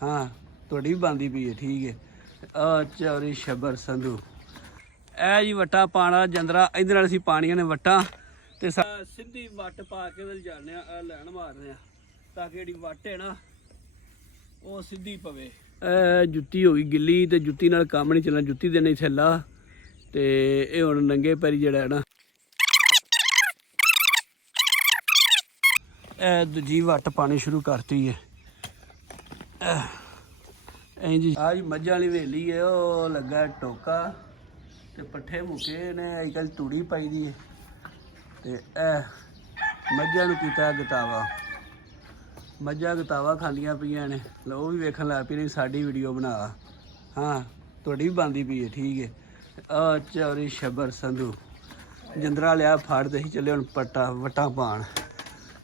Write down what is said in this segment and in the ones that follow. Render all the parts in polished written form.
हाँ थोड़ी भी बनती पई है ठीक है। आ चौरी छब्बर संधू ए जी वट्टा पाना जंदरा इधर असीं पानियां ने वट्टा ते सीधी वट पा के जाने लैन मारने ताकि जी वट है ना वो सीधी पवे। जुत्ती हो गई गिल्ली ते जुत्ती नाल काम नहीं चलना, जुत्ती देने इत्थे ला ते ये हुण नंगे पैरी जेड़ा है ना दूजी वट पानी शुरू करती है। जी आज मझां वाली हवेली है वो लगा टोका ते पट्ठे मुके ने अजकल तूड़ी पाई दी है ते मझां नूं कीता गतावा। मझां गतावा खांदियां पईयां ने लो भी वेखण लग पई ने साडी वीडियो बना। हाँ तुहाडी भी बनदी पई है ठीक है। आ चौरी छब्बर संधू जंदरा लिया फड़ ते असीं चले हुण पट्टा वट्टां पाण।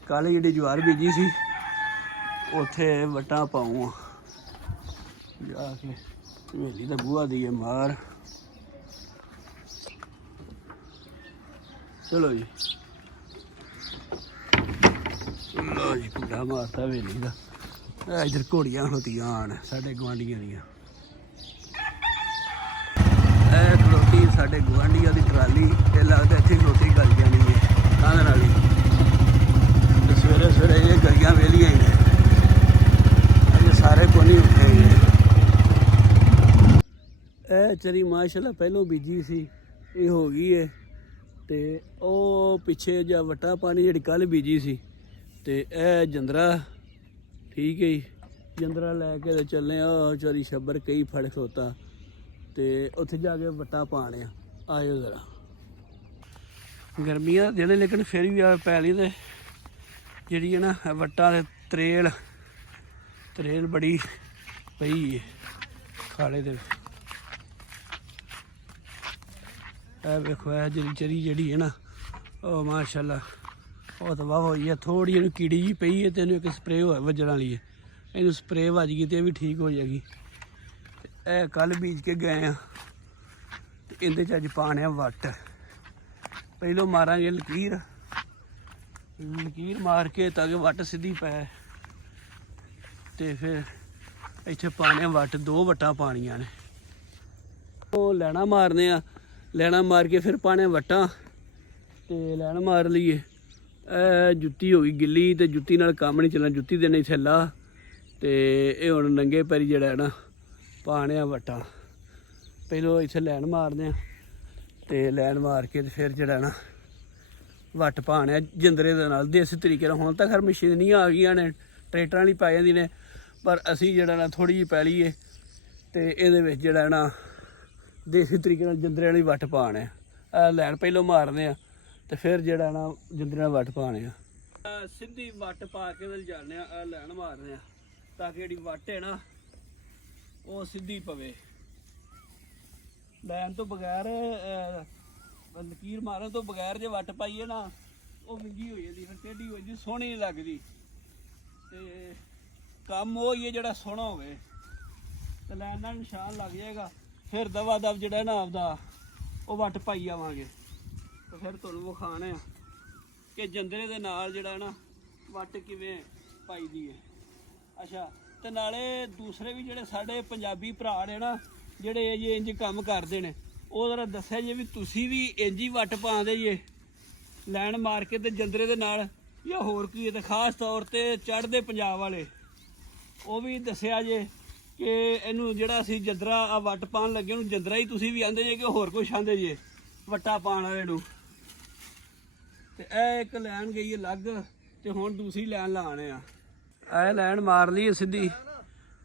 कल जी ज्वार बीजी सी उत्थे वट्टां पाऊँ जाके हवेली का बूहा दी मार। चलो जी लो जी पूरा मारता हवेली का। इधर घोड़ियां खलोतियां आन साढ़े गुआंढियां दियां। खलोती साढ़े गुआंढियां की ट्राली ये लगता इतनी खलोती गल जानी है कंध नाली। सवेरे सवेरे ये गरियां वेलियां ही ने अज सारे को नहीं उठे हैं। चरी माशाल्लाह पहलों बीजी सी ये हो गई है ते ओ पिछे जा वट्टा पानी जी कल बीजी सी ते जंदरा ठीक है जी जंदरा लैके ते चलने चोरी छब्बर कई फड़ खलोता ते उत्थे जाके वट्टा पाने आयो जरा। गर्मियां दिन लेकिन फिर भी पैली ते जी है ना वट्टा ते त्रेल बड़ी पई है खाले ते। वेखो जरी चरी जी है ना ओ माशाल्लाह बहुत वाह हुई है। थोड़ी इन्हू कीड़ी जी पई है तो एक स्प्रे हो वजन वाली है इन्हू स्प्रे वज गई तो भी ठीक हो जाएगी। कल बीज के गए हैं इंदे च अज पाने वट। पहलों मारांगे लकीर मार के ताकि वट सीधी पै ते फिर इत्थे पाने वट। दो वट्टां पानियां ने वो लैना मारने लैना मार के फिर पाने वट्टां ते लैन मार लीए। जुत्ती हो गई गिल्ली ते जुत्ती नाल काम नहीं चलना, जुत्ती देने इत्थे ला ते ये हुण नंगे पैरी जेड़ा है ना पाने वट्टां। पहलों इत्थे लैन मारने ते लैन मार के फिर जेड़ा ना वट पाने जिंदरे दे नाल देसी तरीके नाल। हुण तां खैर मशीनियां आ गईयां ने ट्रैक्टरां वाली पाई जांदी ने पर असीं जेड़ा ना थोड़ी जी पैली है ते इहदे विच जेड़ा ना देसी तरीके नाल जिंदरे वाली वट पाने लैन पहलों मारने ते फिर जेड़ा ना जिंदरे नाल वट पाने सीधी वट पा के जाने लैन मारने ताकि जी वट है ना वो सीधी पवे। लैन तो बगैर लकीर मारन तो बगैर जो वट पाइए ना वो विंगी हो जाती फिर टेढ़ी हो जाती सोहनी नहीं लगती ते कम वो ही है जो सोहना हो तो लैन नाल निशान लग जाएगा। फिर दवा दव जो ना आपदा वो वट पाई आवांगे तो फिर तुहानूं विखाने कि जंदरे दे नाल जिहड़ा ना वट किवें पाई दी है। अच्छा ते नाले दूसरे भी जिहड़े साडे पंजाबी भरा ने ना जिहड़े ये इंज काम करदे ने वो जरा दस्सिया जे भी तुसीं भी इंज ही वट पांदे जे लैन मार के ते जंदरे दे नाल या होर की ते खास तौर ते चढ़दे पंजाब वाले वो भी दस्सिया जे कि इनू जिहड़ा असीं जंदरा वट पान लगे उहनूं जंदरा ही तुसीं भी आंदे जे कि होर कुछ आंदे जे वट्टा पाण वाले नूं। ते एक लैन गई है अलग ते हुण दूसरी लैन लाने लैन मार ली सीधी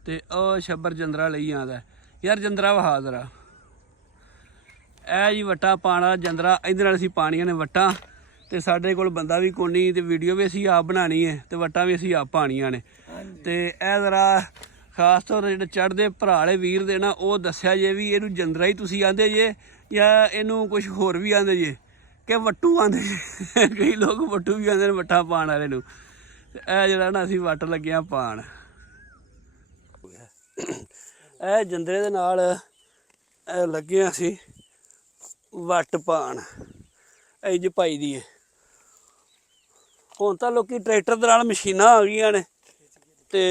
ते ओ छब्बर जंदरा लई आंदा यार जंदरा वहा जरा जी वट्टा पाना जंदरा इधर असीं पानियां ने वट्टां ते साडे कोल बंदा भी कोई नहीं ते वीडियो भी असीं आप बनानी है ते वट्टां भी असीं आप पानियां ने ते जरा खास तौर जे चढ़दे भरा वाले वीर दे ना वो दस्सिया जे भी इहनूं जंदरा ही तुसीं आंदे जे या इहनूं कुछ होर भी आंदे जे कि वट्टू आंदे जे कई लोग वट्टू भी आंदे ने वट्ठा पाण वाले नूं। जेह्ड़ा ना असीं वट लगे आं पाण जंदरे दे नाल लगे असीं वट पाण इंज पाई दी है। हुण तां लोकी ट्रैक्टर दे नाल मशीनां आ गईयां ने ते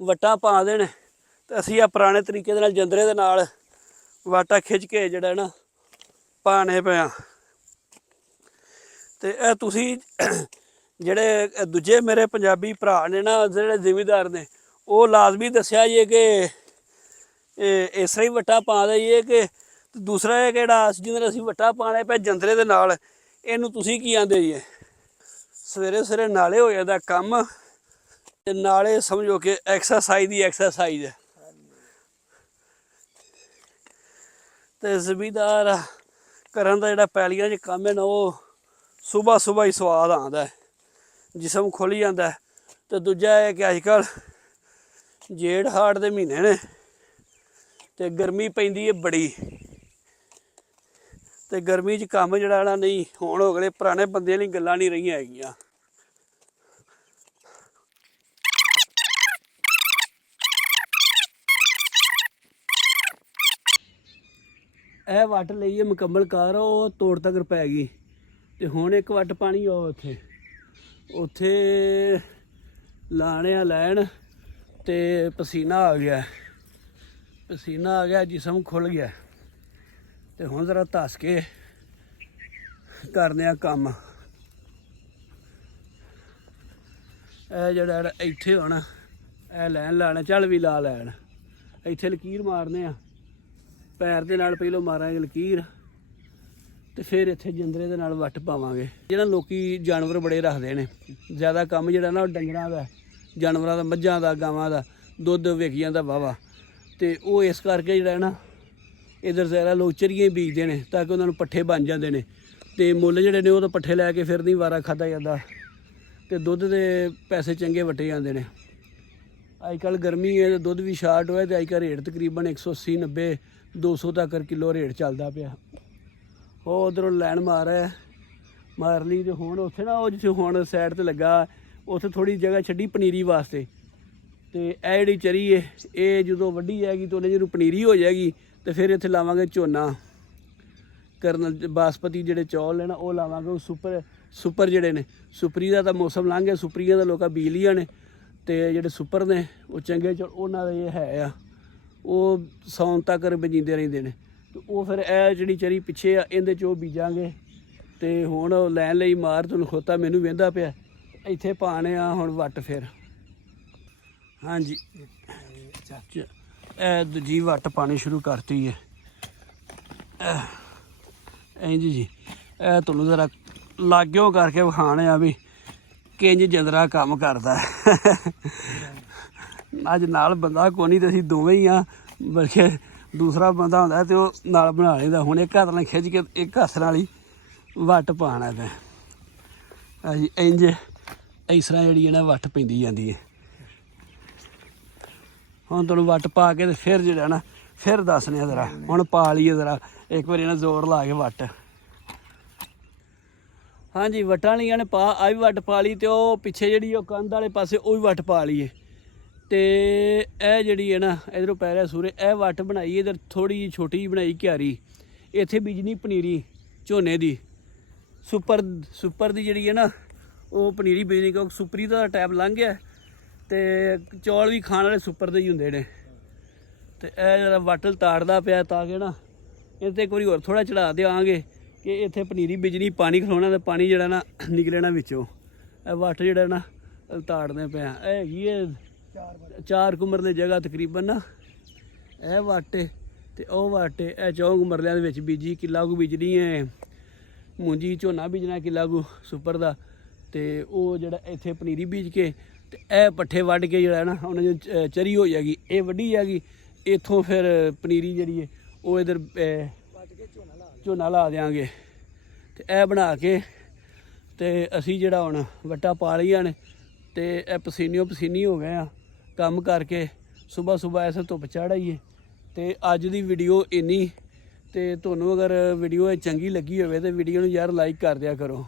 ਵੱਟਾਂ ਪਾ ਦੇਣ ਤੇ ਅਸੀਂ ਆ ਪੁਰਾਣੇ ਤਰੀਕੇ ਦੇ ਨਾਲ ਜੰਦਰੇ ਦੇ ਨਾਲ ਵਾਟਾ ਖਿੱਚ ਕੇ ਜਿਹੜਾ ਨਾ ਪਾਣੇ ਪਿਆ। ਤੇ ਇਹ ਤੁਸੀਂ ਜਿਹੜੇ ਦੂਜੇ ਮੇਰੇ ਪੰਜਾਬੀ ਭਰਾ ਨੇ ਨਾ, ਜਿਹੜੇ ਜ਼ਿਮੀਂਦਾਰ ਨੇ, ਉਹ ਲਾਜ਼ਮੀ ਦੱਸਿਆ ਜੀ ਕਿ ਇਸ ਤਰ੍ਹਾਂ ਹੀ ਵੱਟਾ ਪਾ ਦਈਏ ਕਿ ਦੂਸਰਾ ਇਹ ਕਿਹੜਾ ਜਿਹਦੇ ਅਸੀਂ ਵੱਟਾ ਪਾਣੇ ਪਿਆ ਜੰਦਰੇ ਦੇ ਨਾਲ, ਇਹਨੂੰ ਤੁਸੀਂ ਕੀ ਆਂਦੇ ਜੀ? ਸਵੇਰੇ ਸਵੇਰੇ ਨਾਲੇ ਹੋ ਜਾਂਦਾ ਕੰਮ ਤੇ ਨਾਲੇ ਸਮਝੋ ਕਿ ਐਕਸਰਸਾਈਜ਼ ਦੀ ਐਕਸਰਸਾਈਜ਼ ਹੈ। ਤੇ ਜ਼ਿਮੀਂਦਾਰ ਕਰਨ ਦਾ ਜਿਹੜਾ ਪੈਲੀਆਂ 'ਚ ਕੰਮ ਹੈ ਨਾ, ਉਹ ਸੁਬਾਹ ਹੀ ਸਵਾਦ ਆਉਂਦਾ ਹੈ, ਜਿਸਮ ਖੁੱਲ੍ਹ ਜਾਂਦਾ। ਤੇ ਦੂਜਾ ਇਹ ਕਿ ਅੱਜ ਕੱਲ੍ਹ ਜੇਠ ਹਾੜ ਦੇ ਮਹੀਨੇ ਨੇ ਤੇ ਗਰਮੀ ਪੈਂਦੀ ਹੈ ਬੜੀ, ਤੇ ਗਰਮੀ 'ਚ ਕੰਮ ਜਿਹੜਾ ਨਾ ਨਹੀਂ ਹੁਣ ਹੋ ਗਏ ਪੁਰਾਣੇ ਬੰਦਿਆਂ ਲਈ ਗੱਲਾਂ ਨਹੀਂ ਰਹੀਆਂ ਹੈਗੀਆਂ। ਇਹ ਵੱਟ ਲਈ ਹੈ ਮੁਕੰਮਲ ਕਰ, ਉਹ ਤੋੜ ਤੱਕ ਪੈ ਗਈ। ਤੇ ਹੁਣ ਇੱਕ ਵੱਟ ਪਾਣੀ ਉਹ ਉੱਥੇ ਲਾਣੇ ਆ ਲੈਣ ਤੇ ਪਸੀਨਾ ਆ ਗਿਆ ਜਿਸਮ ਖੁੱਲ ਗਿਆ। ਤੇ ਹੁਣ ਜ਼ਰਾ ਧੱਸ ਕੇ ਕਰਨੇ ਆ ਕੰਮ। ਇਹ ਜਿਹੜਾ ਇੱਥੇ ਹੁਣ ਇਹ ਲੈਣ ਲਾਣਾ, ਚੱਲ ਵੀ ਲਾ ਲੈਣ, ਇੱਥੇ ਲਕੀਰ ਮਾਰਨੇ ਆ ਪੈਰ ਦੇ ਨਾਲ, ਪਹਿਲੋਂ ਮਾਰਾਂਗੇ ਲਕੀਰ ਤੇ ਫਿਰ ਇੱਥੇ ਜੰਦਰੇ ਦੇ ਨਾਲ ਵੱਟ ਪਾਵਾਂਗੇ। ਜਿਹੜਾ ਲੋਕੀ ਜਾਨਵਰ ਬੜੇ ਰੱਖਦੇ ਨੇ, ਜ਼ਿਆਦਾ ਕੰਮ ਜਿਹੜਾ ਨਾ ਉਹ ਡੰਗਰਾਂ ਦਾ, ਜਾਨਵਰਾਂ ਦਾ, ਮੱਝਾਂ ਦਾ, ਗਾਵਾਂ ਦਾ ਦੁੱਧ ਵਿਕ ਜਾਂਦਾ ਵਾਹਵਾ। ਤੇ ਉਹ ਇਸ ਕਰਕੇ ਜਿਹੜਾ ਨਾ ਇੱਧਰ ਜ਼ਰਾ ਲੋਕ ਚਰੀਆਂ ਬੀਜਦੇ ਨੇ ਤਾਂ ਕਿ ਉਹਨਾਂ ਨੂੰ ਪੱਠੇ ਬਣ ਜਾਂਦੇ ਨੇ। ਤੇ ਮੁੱਲ ਜਿਹੜੇ ਨੇ ਉਹ ਤਾਂ ਪੱਠੇ ਲੈ ਕੇ ਫਿਰ ਨਹੀਂ ਵਾਰਾ ਖਾਧਾ ਜਾਂਦਾ ਤੇ ਦੁੱਧ ਦੇ ਪੈਸੇ ਚੰਗੇ ਵਟੇ ਜਾਂਦੇ ਨੇ। ਅੱਜ ਕੱਲ੍ਹ ਗਰਮੀ ਹੈ, ਦੁੱਧ ਵੀ ਸ਼ਾਰਟ ਹੋਇਆ ਤੇ ਅੱਜ ਕੱਲ੍ਹ ਰੇਟ ਤਕਰੀਬਨ 180, 90, 200 ਤੱਕ ਕਿਲੋ ਰੇਟ ਚੱਲਦਾ ਪਿਆ। ਉਹ ਉੱਧਰੋਂ ਲੈਣ ਮਾਰ ਲਈ। ਤੇ ਹੁਣ ਉੱਥੇ ਨਾ ਉਹ ਜਿੱਥੇ ਹੁਣ ਸਾਈਡ 'ਤੇ ਲੱਗਾ, ਉੱਥੇ ਥੋੜ੍ਹੀ ਜਗ੍ਹਾ ਛੱਡੀ ਪਨੀਰੀ ਵਾਸਤੇ। ਤੇ ਇਹ ਜਿਹੜੀ ਚਰੀ ਹੈ ਇਹ ਜਦੋਂ ਵੱਢੀ ਜਾਏਗੀ ਤਾਂ ਉਹਨੇ ਜਦੋਂ ਪਨੀਰੀ ਹੋ ਜਾਏਗੀ ਤੇ ਫਿਰ ਇੱਥੇ ਲਾਵਾਂਗੇ ਝੋਨਾ ਕਰਨ, ਬਾਸਪਤੀ ਜਿਹੜੇ ਚੌਲ ਨੇ ਨਾ ਉਹ ਲਾਵਾਂਗੇ। ਉਹ ਸੁਪਰ ਜਿਹੜੇ ਨੇ, ਸੁਪਰੀ ਦਾ ਤਾਂ ਮੌਸਮ ਲੰਘ ਗਿਆ, ਸੁਪਰੀਆਂ ਦਾ ਲੋਕਾਂ ਬੀਜ ਲੀਆਂ ਨੇ। ਤੇ ਜਿਹੜੇ ਸੁਪਰ ਨੇ ਉਹ ਚੰਗੇ ਚੌਲ ਉਹਨਾਂ ਦੇ ਇਹ ਹੈ ਆ, ਉਹ ਸਾਉਣ ਤੱਕ ਬੀਜਦੇ ਰਹਿੰਦੇ ਨੇ। ਤੇ ਉਹ ਫਿਰ ਇਹ ਜਿਹੜੀ ਚਰੀ ਪਿੱਛੇ ਆ ਇਹਦੇ 'ਚ ਉਹ ਬੀਜਾਂਗੇ। ਤੇ ਹੁਣ ਲੈਣ ਲਈ ਮਾਰ ਤੁਹਾਨੂੰ ਖੋਤਾ ਮੈਨੂੰ ਵਹਿੰਦਾ ਪਿਆ, ਇੱਥੇ ਪਾਣੇ ਆ ਹੁਣ ਵੱਟ। ਫਿਰ ਹਾਂਜੀ ਇਹ ਦੂਜੀ ਵੱਟ ਪਾਣੀ ਸ਼ੁਰੂ ਕਰਤੀ ਹੈ ਇੰਝ ਜੀ। ਇਹ ਤੁਹਾਨੂੰ ਜ਼ਰਾ ਲਾਗਿਓ ਕਰਕੇ ਵਿਖਾਣੇ ਆ ਵੀ ਕਿੰਝ ਜੰਦਰਾ ਕੰਮ ਕਰਦਾ। ਅੱਜ ਨਾਲ ਬੰਦਾ ਕੋਈ ਨਹੀਂ ਤੇ ਅਸੀਂ ਦੋਵੇਂ ਹੀ ਆ, ਬਲਕਿ ਦੂਸਰਾ ਬੰਦਾ ਹੁੰਦਾ ਤੇ ਉਹ ਨਾਲ ਬਣਾ ਲੈਂਦਾ। ਹੁਣ ਇੱਕ ਹੱਥ ਨਾਲ ਖਿੱਚ ਕੇ ਇੱਕ ਹੱਥ ਨਾਲ ਹੀ ਵੱਟ ਪਾਉਣਾ ਤੇ ਹਾਂਜੀ ਇੰਝ ਇਸ ਤਰ੍ਹਾਂ ਜਿਹੜੀ ਹੈ ਨਾ ਵੱਟ ਪੈਂਦੀ ਜਾਂਦੀ ਹੈ। ਹੁਣ ਤੁਹਾਨੂੰ ਵੱਟ ਪਾ ਕੇ ਤੇ ਫਿਰ ਜਿਹੜਾ ਨਾ ਫਿਰ ਦੱਸਣੇ ਆ ਜ਼ਰਾ, ਹੁਣ ਪਾ ਲਈਏ ਜ਼ਰਾ ਇੱਕ ਵਾਰੀ ਨਾ ਜ਼ੋਰ ਲਾ ਕੇ ਵੱਟ। ਹਾਂਜੀ ਵੱਟਾਂ ਲਈਆਂ ਨੇ ਪਾ, ਆ ਵੀ ਵੱਟ ਪਾ ਲਈ ਤੇ ਉਹ ਪਿੱਛੇ ਜਿਹੜੀ ਉਹ ਕੰਧ ਵਾਲੇ ਪਾਸੇ ਉਹ ਵੀ ਵੱਟ ਪਾ ਲਈਏ। ਤੇ ਇਹ ਜਿਹੜੀ ਹੈ ਨਾ ਇੱਧਰੋਂ ਪੈ ਰਿਹਾ ਸੂਰਜ, ਇਹ ਵੱਟ ਬਣਾਈ ਇੱਧਰ ਥੋੜ੍ਹੀ ਜਿਹੀ ਛੋਟੀ ਜਿਹੀ ਬਣਾਈ ਕਿਆਰੀ, ਇੱਥੇ ਬੀਜਣੀ ਪਨੀਰੀ ਝੋਨੇ ਦੀ। ਸੁਪਰ ਦੀ ਜਿਹੜੀ ਹੈ ਨਾ ਉਹ ਪਨੀਰੀ ਬੀਜਣੀ, ਕਿਉਂਕਿ ਸੁਪਰੀ ਦਾ ਟਾਈਮ ਲੰਘ ਗਿਆ ਤੇ ਚੌਲ ਵੀ ਖਾਣ ਵਾਲੇ ਸੁਪਰ ਦੇ ਹੀ ਹੁੰਦੇ ਨੇ। ਤੇ ਇਹ ਜਿਹੜਾ ਵੱਟ ਤਾੜਦਾ ਪਿਆ ਤਾਂ ਕਿ ਨਾ ਇਹ 'ਤੇ ਇੱਕ ਵਾਰੀ ਹੋਰ ਥੋੜ੍ਹਾ ਚੜ੍ਹਾ ਦਿਆਂਗੇ ਕਿ ਇੱਥੇ ਪਨੀਰੀ ਬੀਜਣੀ, ਪਾਣੀ ਖਲਾਉਣਾ ਤੇ ਪਾਣੀ ਜਿਹੜਾ ਨਾ ਨਿਕਲਣਾ ਵਿੱਚੋਂ। ਇਹ ਵੱਟ ਜਿਹੜਾ ਨਾ ਤਾੜਦੇ ਪਿਆ। ਇਹ ਹੈਗੀ ਹੈ 4 ਕੁਮਰ ਦੀ ਜਗ੍ਹਾ ਤਕਰੀਬਨ ਨਾ ਇਹ ਵੱਟ ਤੇ ਉਹ ਵੱਟ ਇਹ 4 ਮਰਲਿਆਂ ਦੇ ਵਿੱਚ ਬੀਜੀ। ਕਿੱਲਾ ਕੁ ਬੀਜਣੀ ਹੈ ਮੂੰਜੀ, ਝੋਨਾ ਬੀਜਣਾ ਕਿੱਲਾ ਕੁ ਸੁਪਰ ਦਾ। ਤੇ ਉਹ ਜਿਹੜਾ ਇੱਥੇ ਪਨੀਰੀ ਬੀਜ ਕੇ ਤੇ ਇਹ ਪੱਠੇ ਵੱਢ ਕੇ ਜਿਹੜਾ ਨਾ ਉਹਨਾਂ ਦੀ ਚਰੀ ਹੋ ਜਾਏਗੀ, ਇਹ ਵੱਢੀ ਜਾਏਗੀ। ਇੱਥੋਂ ਫਿਰ ਪਨੀਰੀ ਜਿਹੜੀ ਹੈ ਉਹ ਇੱਧਰ ਝੋਨਾ ਲਾ ਦਿਆਂਗੇ। ਤੇ ਇਹ ਬਣਾ ਕੇ ਤੇ ਅਸੀਂ ਜਿਹੜਾ ਹੁਣ ਵੱਟਾਂ ਪਾ ਲਈਆਂ ਨੇ ਤੇ ਇਹ ਪਸੀਨੀ ਹੋ ਗਏ ਆ ਕੰਮ ਕਰਕੇ। ਸੁਬਾਹ ਐਸੇ ਧੁੱਪ ਚੜ੍ਹ ਆਈ ਹੈ। ਤੇ ਅੱਜ ਦੀ ਵੀਡੀਓ ਇੰਨੀ। ਤੇ ਤੁਹਾਨੂੰ ਅਗਰ ਵੀਡੀਓ ਚੰਗੀ ਲੱਗੀ ਹੋਵੇ ਤੇ ਵੀਡੀਓ ਨੂੰ ਯਾਰ ਲਾਈਕ ਕਰ ਦਿਆ ਕਰੋ।